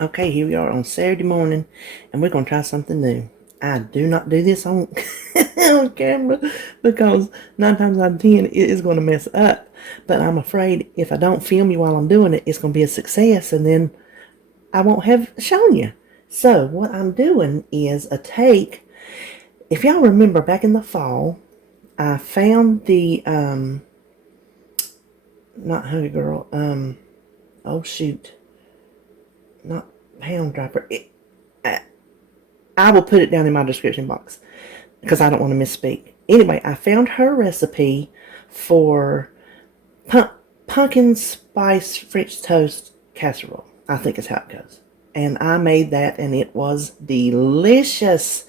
Okay, here we are on Saturday morning, and we're going to try something new. I do not do this on, on camera because 9 times out of 10 it is going to mess up. But I'm afraid if I don't film you while I'm doing it, it's going to be a success, and then I won't have shown you. So what I'm doing is if y'all remember back in the fall, I found the, not Hungry Girl, oh shoot, not Pound Dropper. I will put it down in my description box because I don't want to misspeak. Anyway, I found her recipe for pumpkin spice French toast casserole. I think is how it goes. And I made that, and it was delicious.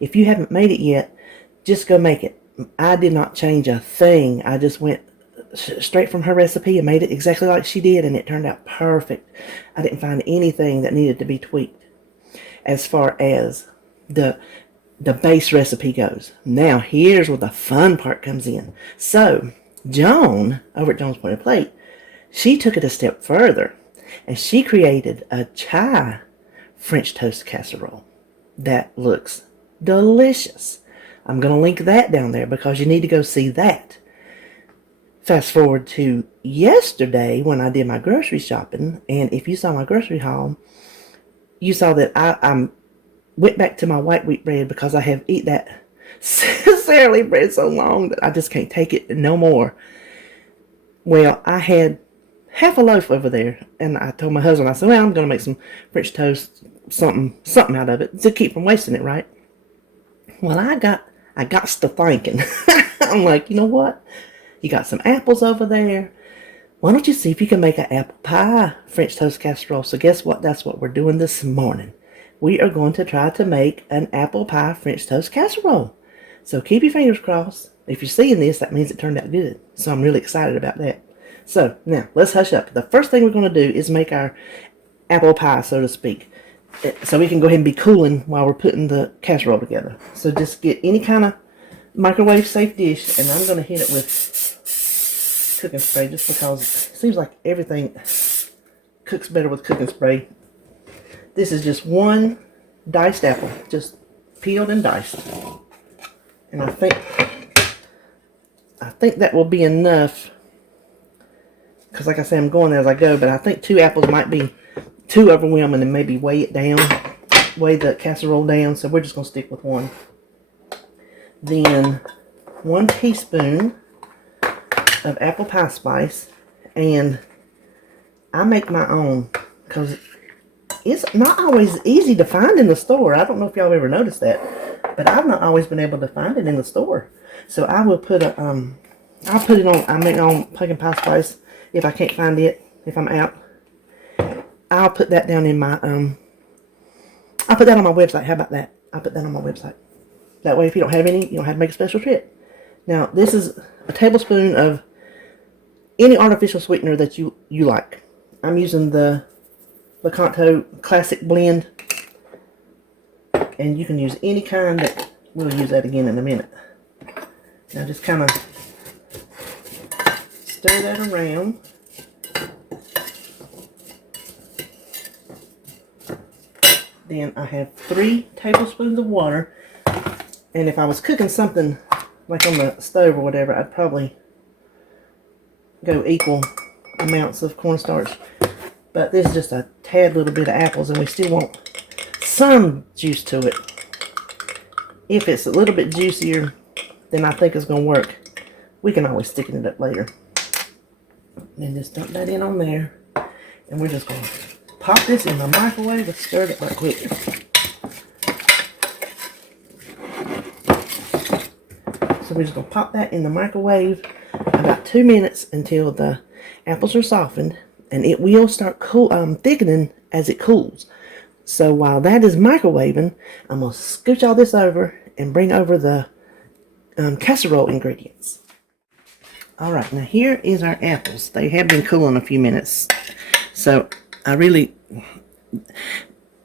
If you haven't made it yet, just go make it. I did not change a thing. I just went straight from her recipe and made it exactly like she did, and it turned out perfect. I didn't find anything that needed to be tweaked as far as the base recipe goes. Now, here's where the fun part comes in. So, Joan, over at Joan's Pointed Plate, she took it a step further, and she created a chai French toast casserole that looks delicious. I'm going to link that down there because you need to go see that. Fast forward to yesterday when I did my grocery shopping, and if you saw my grocery haul, you saw that I went back to my white wheat bread because I have eaten that Sara Lee bread so long that I just can't take it no more. Well, I had half a loaf over there, and I told my husband, I said, well, I'm going to make some French toast, something out of it to keep from wasting it, right? Well, I got to thinking. I'm like, you know what? You got some apples over there. Why don't you see if you can make an apple pie French toast casserole? So guess what? That's what we're doing this morning. We are going to try to make an apple pie French toast casserole. So keep your fingers crossed. If you're seeing this, that means it turned out good. So I'm really excited about that. So now let's hush up. The first thing we're going to do is make our apple pie, so to speak. So we can go ahead and be cooling while we're putting the casserole together. So just get any kind of microwave safe dish, and I'm going to hit it with cooking spray just because it seems like everything cooks better with cooking spray. This is just one diced apple, just peeled and diced. And I think that will be enough because like I say, I'm going as I go, but I think 2 apples might be too overwhelming and maybe weigh the casserole down, so we're just going to stick with 1. Then 1 teaspoon of apple pie spice, and I make my own because it's not always easy to find in the store. I don't know if y'all ever noticed that, but I've not always been able to find it in the store. So I will put a I'll put it on. I make my own pumpkin pie spice if I can't find it, if I'm out. I'll put that down in my I'll put that on my website. How about that? I'll put that on my website. That way, if you don't have any, you don't have to make a special trip. Now, this is a tablespoon of any artificial sweetener that you like. I'm using the Canto Classic Blend, and you can use any kind that we'll use that again in a minute. Now, just kind of stir that around. Then I have 3 tablespoons of water, and if I was cooking something like on the stove or whatever, I'd probably go equal amounts of cornstarch. But this is just a tad little bit of apples, and we still want some juice to it. If it's a little bit juicier than I think it's going to work, we can always thicken it up later. And just dump that in on there, and we're just going to pop this in the microwave and stir it right quick. So we're just going to pop that in the microwave about 2 minutes until the apples are softened, and it will start thickening as it cools. So while that is microwaving, I'm going to scooch all this over and bring over the casserole ingredients. Alright, now here is our apples. They have been cooling a few minutes. So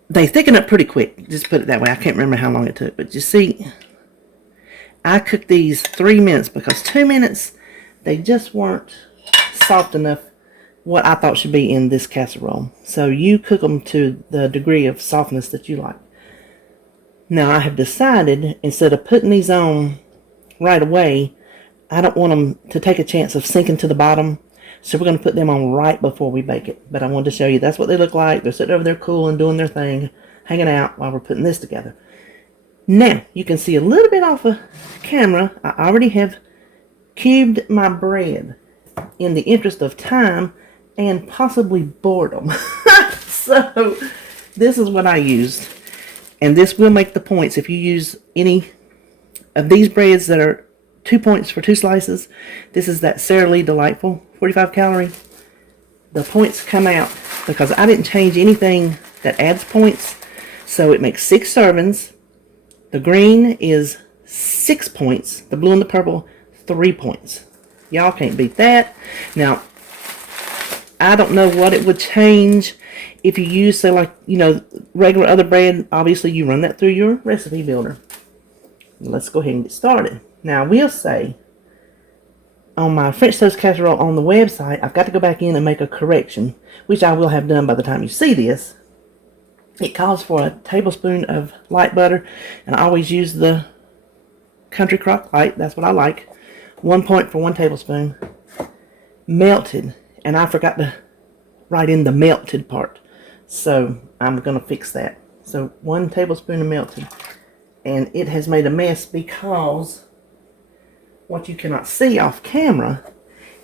they thicken up pretty quick. Just put it that way. I can't remember how long it took. But you see, I cooked these 3 minutes because 2 minutes, they just weren't soft enough what I thought should be in this casserole. So you cook them to the degree of softness that you like. Now I have decided, instead of putting these on right away, I don't want them to take a chance of sinking to the bottom. So we're going to put them on right before we bake it. But I wanted to show you that's what they look like. They're sitting over there cool and doing their thing, hanging out while we're putting this together. Now, you can see a little bit off of camera, I already have cubed my bread in the interest of time and possibly boredom. So, this is what I used. And this will make the points. If you use any of these breads that are 2 points for 2 slices, this is that Sara Lee Delightful 45 calorie. The points come out because I didn't change anything that adds points. So it makes 6 servings. The green is 6 points. The blue and the purple, 3 points. Y'all can't beat that. Now, I don't know what it would change if you use, say, like, you know, regular other bread. Obviously, you run that through your recipe builder. Let's go ahead and get started. Now, I will say, on my French toast casserole on the website, I've got to go back in and make a correction, which I will have done by the time you see this. It calls for a tablespoon of light butter, and I always use the Country Crock Light. That's what I like. 1 point for 1 tablespoon. Melted, and I forgot to write in the melted part, so I'm going to fix that. So 1 tablespoon of melted, and it has made a mess because what you cannot see off camera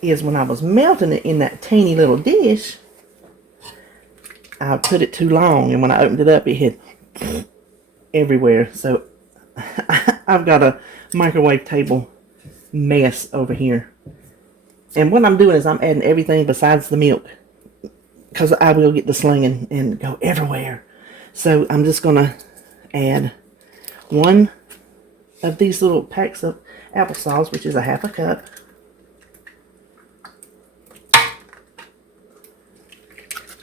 is when I was melting it in that teeny little dish, I put it too long, and when I opened it up, it had everywhere. So I've got a microwave table mess over here. And what I'm doing is I'm adding everything besides the milk, because I will get the slinging and go everywhere. So I'm just going to add 1 of these little packs of applesauce, which is a 1/2 cup.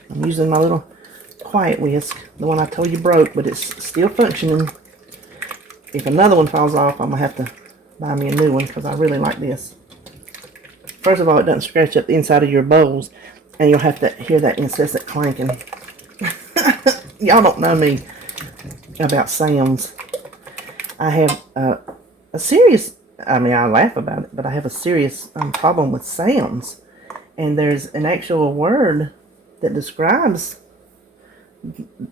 I'm using my little quiet whisk, the one I told you broke, but it's still functioning. If another one falls off, I'm going to have to buy me a new one because I really like this. First of all, it doesn't scratch up the inside of your bowls, and you'll have to hear that incessant clanking. Y'all don't know me about sounds. I have a serious, I mean, I laugh about it, but I have a serious problem with sounds. And there's an actual word that describes,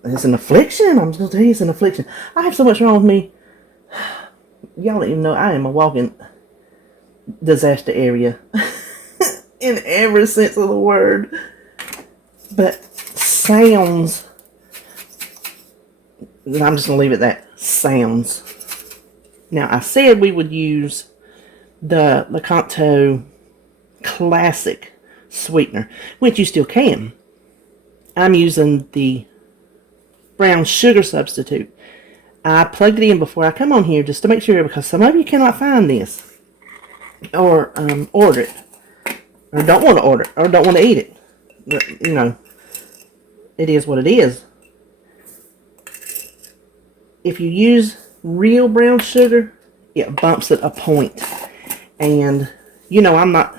it's an affliction. I'm just going to tell you, it's an affliction. I have so much wrong with me. Y'all don't even know I am a walking disaster area in every sense of the word. But sounds, I'm just going to leave it at that. Sounds. Now, I said we would use the Lecanto Classic sweetener, which you still can. I'm using the brown sugar substitute. I plugged it in before I come on here just to make sure, because some of you cannot find this or order it, or don't want to order it, or don't want to eat it. But, you know, it is what it is. If you use real brown sugar, it bumps it a point. And, you know, I'm not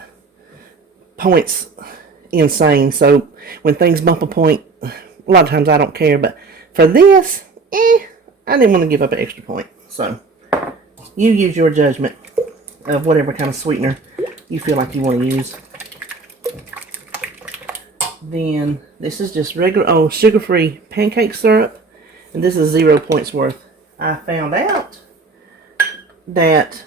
points insane, so when things bump a point, a lot of times I don't care, but for this, I didn't want to give up an extra point. So you use your judgment of whatever kind of sweetener you feel like you want to use. Then this is just regular old sugar-free pancake syrup, and this is 0 points worth. I found out that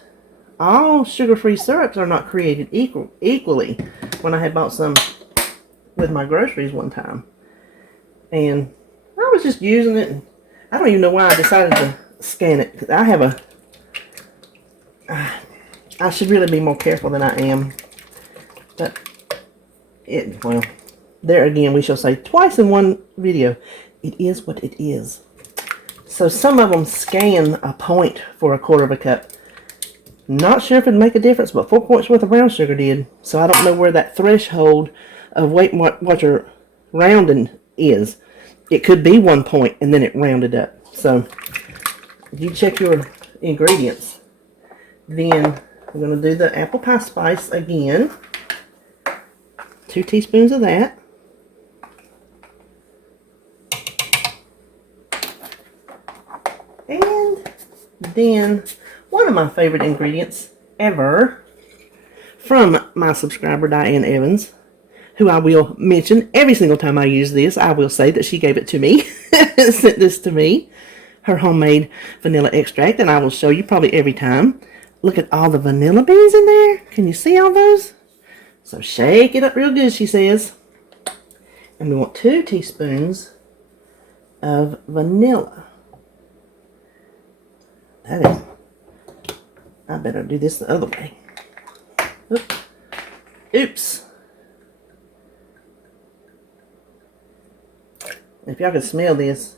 all sugar-free syrups are not created equally when I had bought some with my groceries one time. And I was just using it, and I don't even know why I decided to scan it. 'Cause I have I should really be more careful than I am. But well, there again, we shall say twice in one video, it is what it is. So some of them scan a point for 1/4 cup. Not sure if it'd make a difference, but 4 points worth of brown sugar did. So I don't know where that threshold of weight what your rounding is. It could be 1 point and then it rounded up. So you check your ingredients. Then we're going to do the apple pie spice again. 2 teaspoons of that. And then one of my favorite ingredients ever from my subscriber Diane Evans, who I will mention every single time I use this. I will say that she gave it to me, sent this to me, her homemade vanilla extract, and I will show you probably every time. Look at all the vanilla beans in there. Can you see all those? So shake it up real good, she says. And we want 2 teaspoons of vanilla. That is, I better do this the other way. Oops. If y'all could smell this,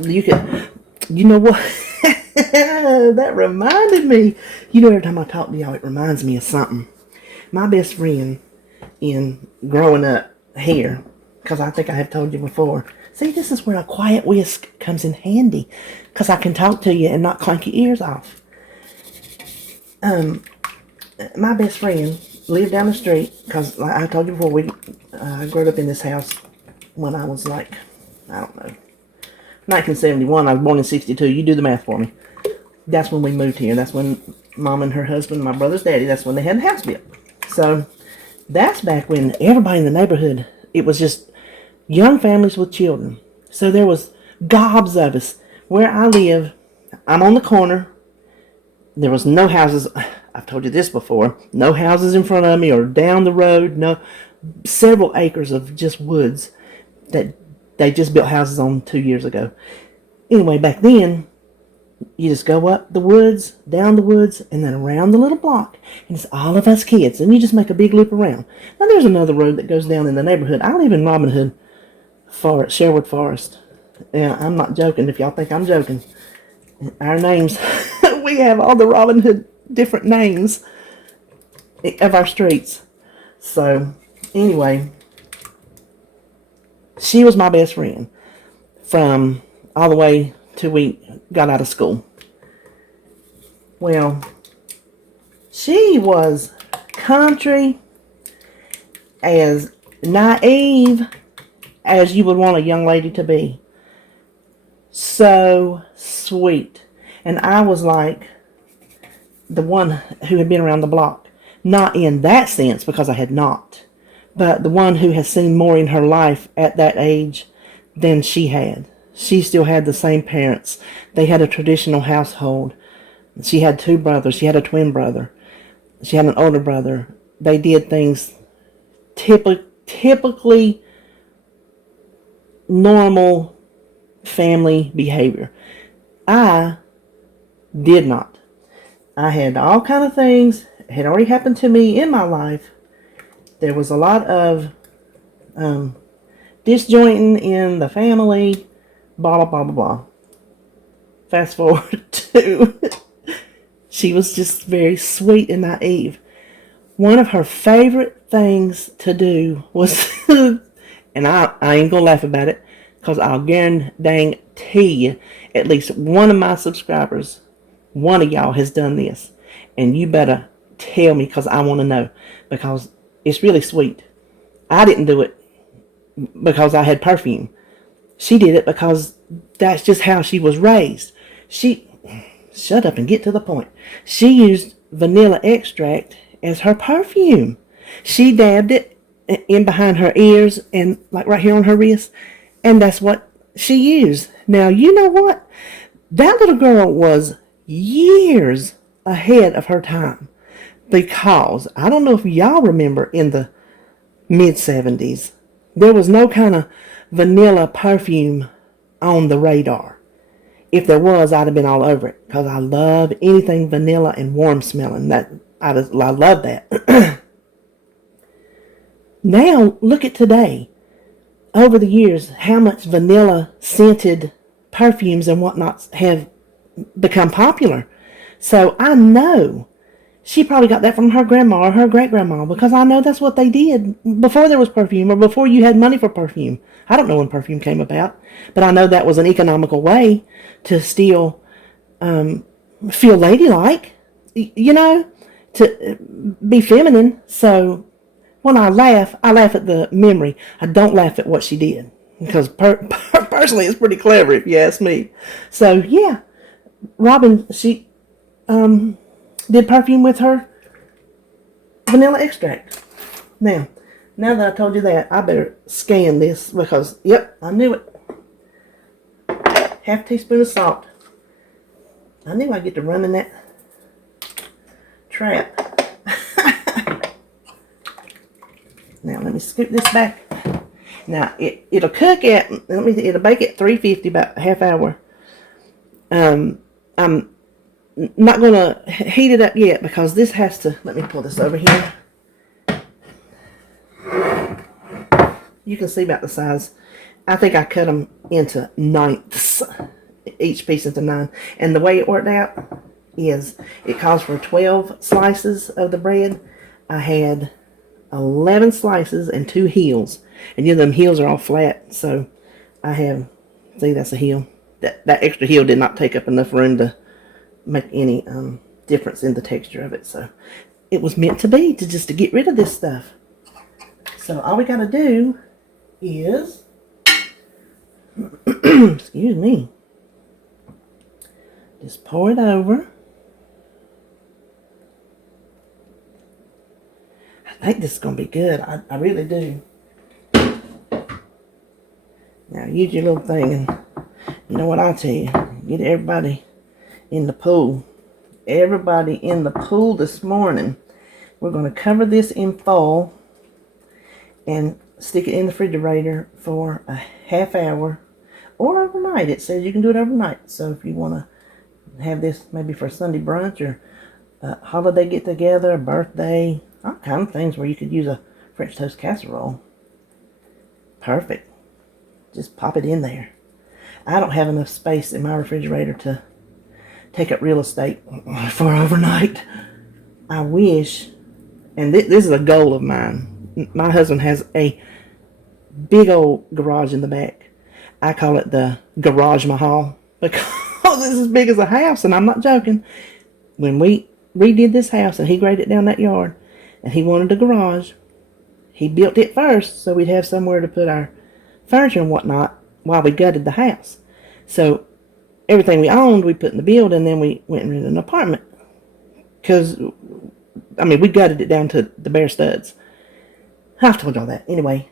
you could, you know what? That reminded me. You know, every time I talk to y'all, it reminds me of something. My best friend in growing up here, because I think I have told you before. See, this is where a quiet whisk comes in handy, because I can talk to you and not clank your ears off. My best friend lived down the street, because like I told you before, I grew up in this house when I was like, I don't know, 1971. I was born in 62. You do the math for me. That's when we moved here. That's when Mom and her husband, my brother's daddy, that's when they had the house built. So that's back when everybody in the neighborhood, it was just young families with children. So there was gobs of us. Where I live, I'm on the corner. There was no houses. I've told you this before. No houses in front of me or down the road. No, several acres of just woods that they just built houses on 2 years ago. Anyway, back then, you just go up the woods, down the woods, and then around the little block. And it's all of us kids. And you just make a big loop around. Now, there's another road that goes down in the neighborhood. I live in Robin Hood, Sherwood Forest. Yeah, I'm not joking if y'all think I'm joking. Our names, we have all the Robin Hood different names of our streets. So, anyway, she was my best friend from all the way till we got out of school. Well, she was country, as naive as you would want a young lady to be. So sweet. And I was like the one who had been around the block. Not in that sense, because I had not. But the one who has seen more in her life at that age than she had. She still had the same parents. They had a traditional household. She had 2 brothers. She had a twin brother. She had an older brother. They did things typically normal family behavior. I did not. I had all kind of things had already happened to me in my life. There was a lot of disjointing in the family, blah, blah, blah, blah, blah. Fast forward to, she was just very sweet and naive. One of her favorite things to do was, and I ain't gonna laugh about it, because I'll guarantee you, at least one of my subscribers, one of y'all has done this. And you better tell me, because I want to know. Because it's really sweet. I didn't do it because I had perfume. She did it because that's just how she was raised. Shut up and get to the point. She used vanilla extract as her perfume. She dabbed it in behind her ears and like right here on her wrist. And that's what she used. Now, you know what? That little girl was years ahead of her time. Because, I don't know if y'all remember in the mid-70s, there was no kind of vanilla perfume on the radar. If there was, I'd have been all over it. Because I love anything vanilla and warm smelling. I love that. Now, look at today. Over the years, how much vanilla scented perfumes and whatnot have become popular. So I know she probably got that from her grandma or her great-grandma, because I know that's what they did before there was perfume or before you had money for perfume. I don't know when perfume came about, but I know that was an economical way to still feel ladylike. You know, to be feminine. So when I laugh at the memory. I don't laugh at what she did. Because personally, it's pretty clever if you ask me. So, yeah. Robin, she did perfume with her vanilla extract. Now that I told you that, I better scan this because, yep, I knew it. Half teaspoon of salt. I knew I'd get to run in that trap. Now, let me scoop this back. Now, it'll cook at, it'll bake at 350, about a half hour. I'm not going to heat it up yet because this has to, let me pull this over here. You can see about the size. I think I cut them into ninths, each piece into 9. And the way it worked out is it calls for 12 slices of the bread. I had 11 slices and 2 heels. And them heels are all flat. So I have, see, that's a heel. That extra heel did not take up enough room to make any difference in the texture of it. So it was meant to be, to get rid of this stuff. So all we got to do is, excuse me, just pour it over. I think this is going to be good. I really do. Now use your little thing, and you know what I'll tell you. Get everybody in the pool. Everybody in the pool this morning. We're going to cover this in foil and stick it in the refrigerator for a half hour or overnight. It says you can do it overnight. So if you want to have this maybe for a Sunday brunch or a holiday get together, a birthday, all kind of things where you could use a French toast casserole. Perfect. Just pop it in there. I don't have enough space in my refrigerator to take up real estate for overnight. I wish, and this is a goal of mine. My husband has a big old garage in the back. I call it the Garage Mahal because it's as big as a house, and I'm not joking. When we redid this house and he graded down that yard and he wanted a garage, he built it first so we'd have somewhere to put our furniture and whatnot while we gutted the house. So everything we owned we put in the building, and then we went and rented an apartment because, I mean, we gutted it down to the bare studs. I've told y'all that. Anyway,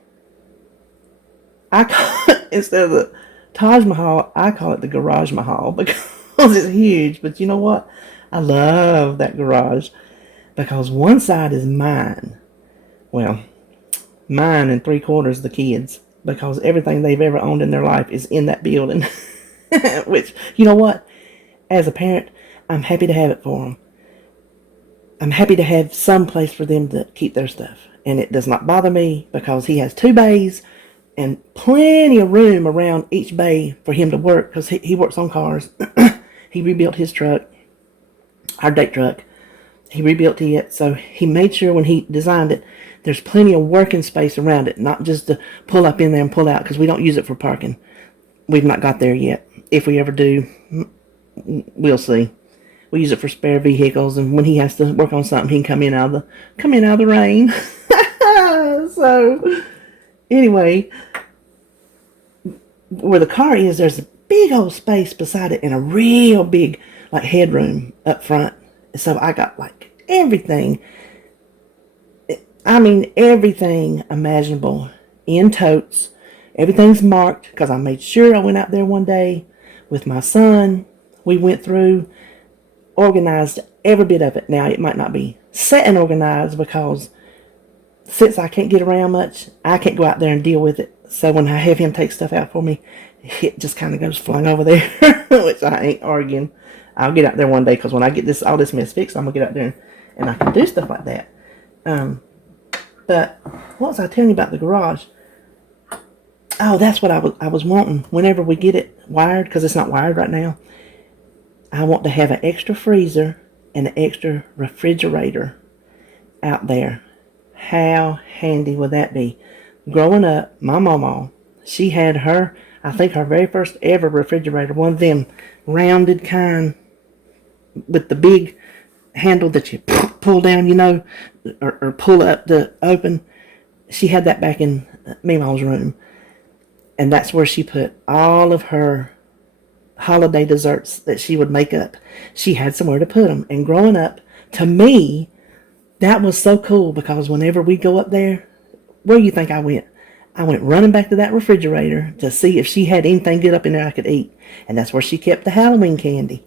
instead of the Taj Mahal, I call it the Garage Mahal because it's huge. But you know what? I love that garage because one side is mine. Well, mine and 3/4 the kids, because everything they've ever owned in their life is in that building. Which, you know what? As a parent, I'm happy to have it for them. I'm happy to have some place for them to keep their stuff. And it does not bother me because he has 2 bays and plenty of room around each bay for him to work because he works on cars. He rebuilt his truck, our date truck. He rebuilt it, so he made sure when he designed it, there's plenty of working space around it, not just to pull up in there and pull out because we don't use it for parking. We've not got there yet. If we ever do, we'll see. We use it for spare vehicles, and when he has to work on something, he can come in out of the rain. So, anyway, where the car is, there's a big old space beside it and a real big, like, headroom up front. So I got, like, everything. I mean, everything imaginable in totes. Everything's marked because I made sure I went out there one day with my son. We went through, organized every bit of it. Now, it might not be set and organized because since I can't get around much, I can't go out there and deal with it. So when I have him take stuff out for me, it just kind of goes flung over there, which I ain't arguing. I'll get out there one day because when I get all this mess fixed, I'm going to get out there and I can do stuff like that. But what was I telling you about the garage? Oh, that's what I was wanting. Whenever we get it wired, because it's not wired right now, I want to have an extra freezer and an extra refrigerator out there. How handy would that be? Growing up, my mama, she had her, I think her very first ever refrigerator, one of them rounded kind with the big handle that you pull down, you know, or pull up to open. She had that back in Meemaw's room. And that's where she put all of her holiday desserts that she would make up. She had somewhere to put them. And growing up, to me, that was so cool because whenever we go up there, where do you think I went? I went running back to that refrigerator to see if she had anything good up in there I could eat. And that's where she kept the Halloween candy.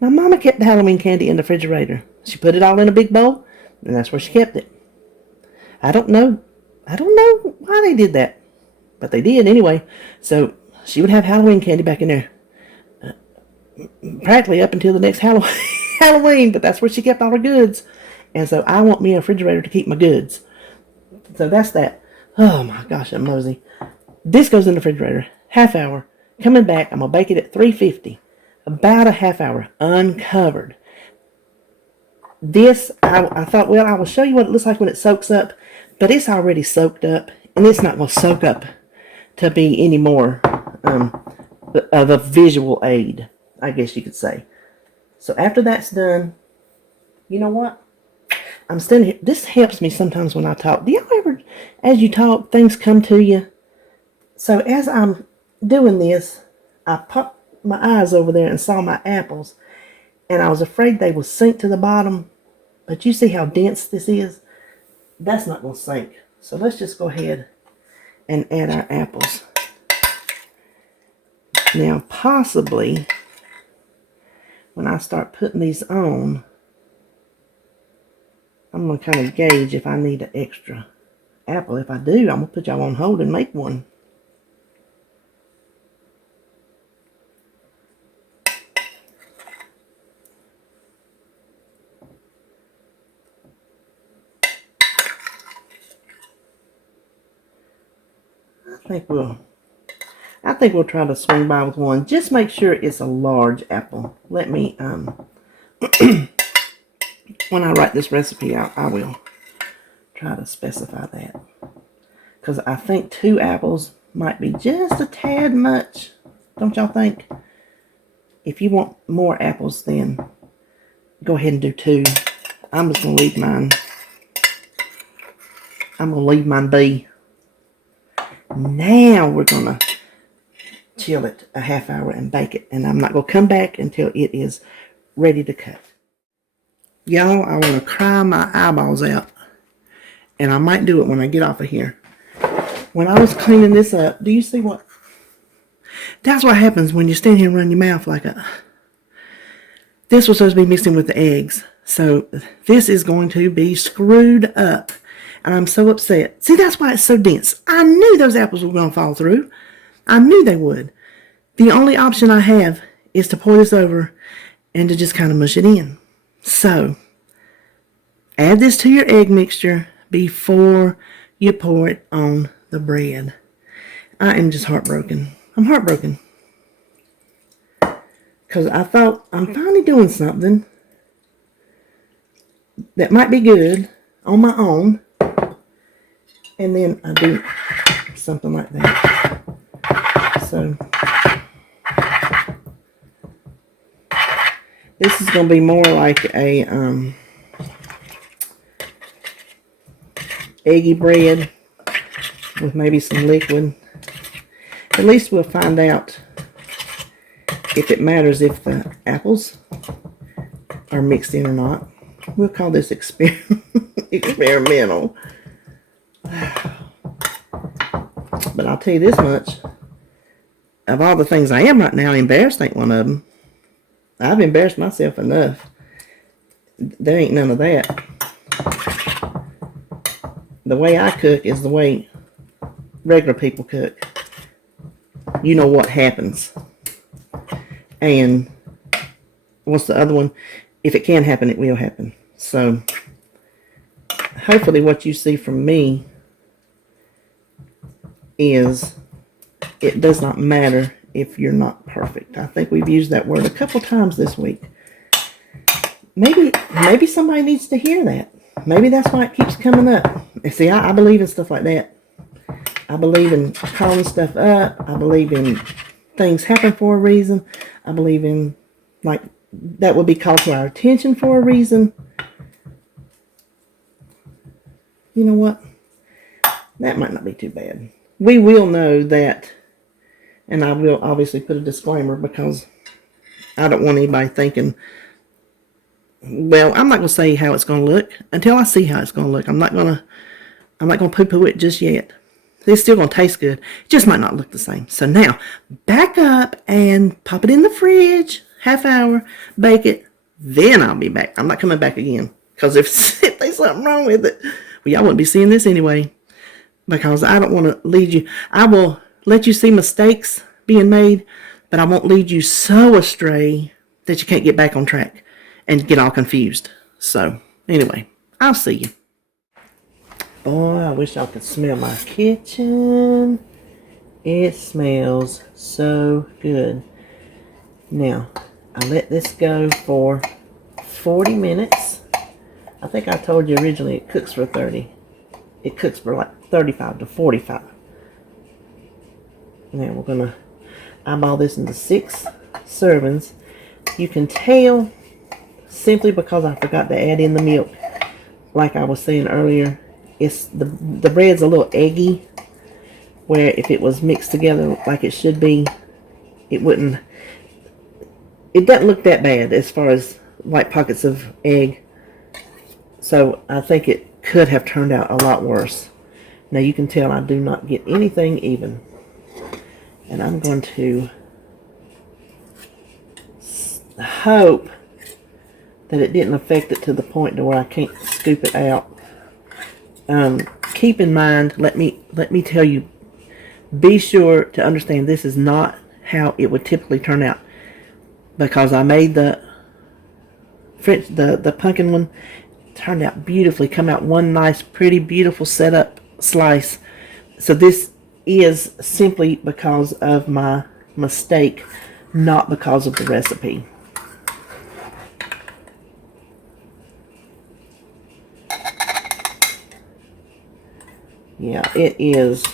My mama kept the Halloween candy in the refrigerator. She put it all in a big bowl, and that's where she kept it. I don't know why they did that, but they did anyway. So she would have Halloween candy back in there, practically up until the next Halloween. But that's where she kept all her goods, and so I want me a refrigerator to keep my goods. So that's that. Oh my gosh, I'm nosy. This goes in the refrigerator, half hour. Coming back, I'm gonna bake it at 350, about a half hour, uncovered. This, I thought, well, I will show you what it looks like when it soaks up, but it's already soaked up, and it's not going to soak up to be any more of a visual aid, I guess you could say. So after that's done, you know what? I'm standing here. This helps me sometimes when I talk. Do y'all ever, as you talk, things come to you? So as I'm doing this, I popped my eyes over there and saw my apples, and I was afraid they would sink to the bottom. But you see how dense this is? That's not going to sink. So let's just go ahead and add our apples. Now, possibly, when I start putting these on, I'm going to kind of gauge if I need an extra apple. If I do, I'm going to put y'all on hold and make one. I think we'll try to swing by with one. Just make sure it's a large apple. Let me when I write this recipe out, I will try to specify that, because I think 2 apples might be just a tad much. Don't y'all think? If you want more apples, then go ahead and do 2. I'm just gonna leave mine. I'm gonna leave mine be. Now we're going to chill it a half hour and bake it. And I'm not going to come back until it is ready to cut. Y'all, I want to cry my eyeballs out. And I might do it when I get off of here. When I was cleaning this up, do you see what? That's what happens when you stand here and run your mouth like a... This was supposed to be mixed in with the eggs. So this is going to be screwed up. And I'm so upset. See, that's why it's so dense. I knew those apples were going to fall through. I knew they would. The only option I have is to pour this over and to just kind of mush it in. So, add this to your egg mixture before you pour it on the bread. I am just heartbroken. I'm heartbroken. Because I thought I'm finally doing something that might be good on my own. And then I do something like that. So this is going to be more like a eggy bread with maybe some liquid. At least we'll find out if it matters if the apples are mixed in or not. We'll call this experimental. But I'll tell you this much. Of all the things I am right now, embarrassed ain't one of them. I've embarrassed myself enough. There ain't none of that. The way I cook is the way regular people cook. You know what happens. And what's the other one? If it can happen, it will happen. So hopefully what you see from me is it does not matter if you're not perfect. I think we've used that word a couple times this week. Maybe somebody needs to hear that. Maybe that's why it keeps coming up. And see, I believe in stuff like that. I believe in calling stuff up. I believe in things happen for a reason. I believe in, like, that would be called to our attention for a reason. You know what? That might not be too bad. We will know that, and I will obviously put a disclaimer because I don't want anybody thinking, well, I'm not going to say how it's going to look until I see how it's going to look. I'm not going to poo-poo it just yet. It's still going to taste good. It just might not look the same. So now, back up and pop it in the fridge, half hour, bake it. Then I'll be back. I'm not coming back again. Because if there's something wrong with it, well, y'all wouldn't be seeing this anyway. Because I don't want to lead you. I will let you see mistakes being made, but I won't lead you so astray that you can't get back on track and get all confused. So, anyway, I'll see you. Boy, I wish y'all could smell my kitchen. It smells so good. Now, I let this go for 40 minutes. I think I told you originally it cooks for 30. It cooks for like 35 to 45. Now we're going to eyeball this into 6 servings. You can tell simply because I forgot to add in the milk. Like I was saying earlier, it's the bread's a little eggy, where if it was mixed together like it should be, it wouldn't. It doesn't look that bad as far as white pockets of egg. So I think it could have turned out a lot worse. Now you can tell I do not get anything even. And I'm going to hope that it didn't affect it to the point to where I can't scoop it out. Keep in mind, let me tell you, be sure to understand this is not how it would typically turn out. Because I made the pumpkin one, turned out beautifully, come out one nice, pretty, beautiful setup slice. So this is simply because of my mistake, not because of the recipe. Yeah, it is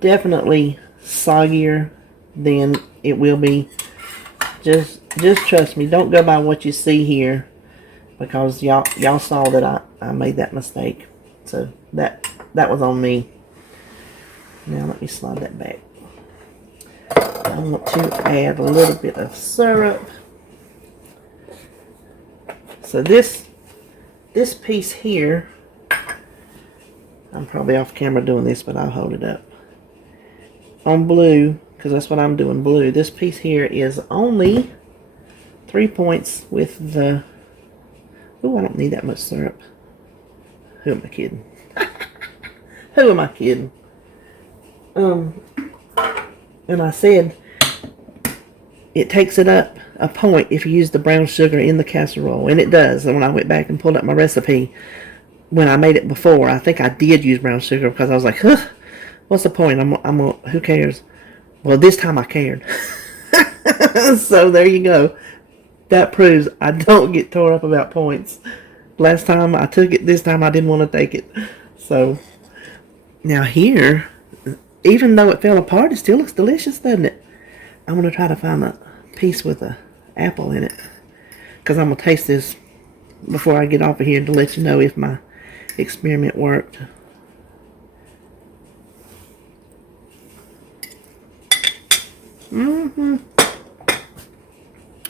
definitely soggier than it will be. Just trust me. Don't go by what you see here, because y'all saw that I made that mistake. So that was on me. Now let me slide that back. I want to add a little bit of syrup. So this piece here, I'm probably off camera doing this, but I'll hold it up. On blue, because that's what I'm doing, blue. This piece here is only 3 points with the... Oh, I don't need that much syrup. Who am I kidding? Who am I kidding? And I said it takes it up a point if you use the brown sugar in the casserole, and it does. And when I went back and pulled up my recipe, when I made it before, I think I did use brown sugar because I was like, huh, what's the point? Who cares? Well, this time I cared. So there you go. That proves I don't get tore up about points. Last time I took it, this time I didn't want to take it. So now here, even though it fell apart, it still looks delicious, doesn't it? I'm going to try to find a piece with an apple in it, because I'm going to taste this before I get off of here to let you know if my experiment worked.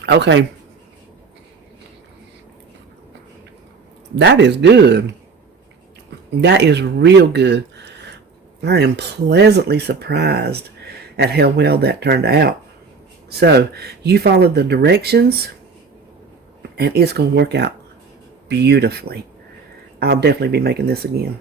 Okay. That is good. That is real good. I am pleasantly surprised at how well that turned out. So, you follow the directions, and it's going to work out beautifully. I'll definitely be making this again.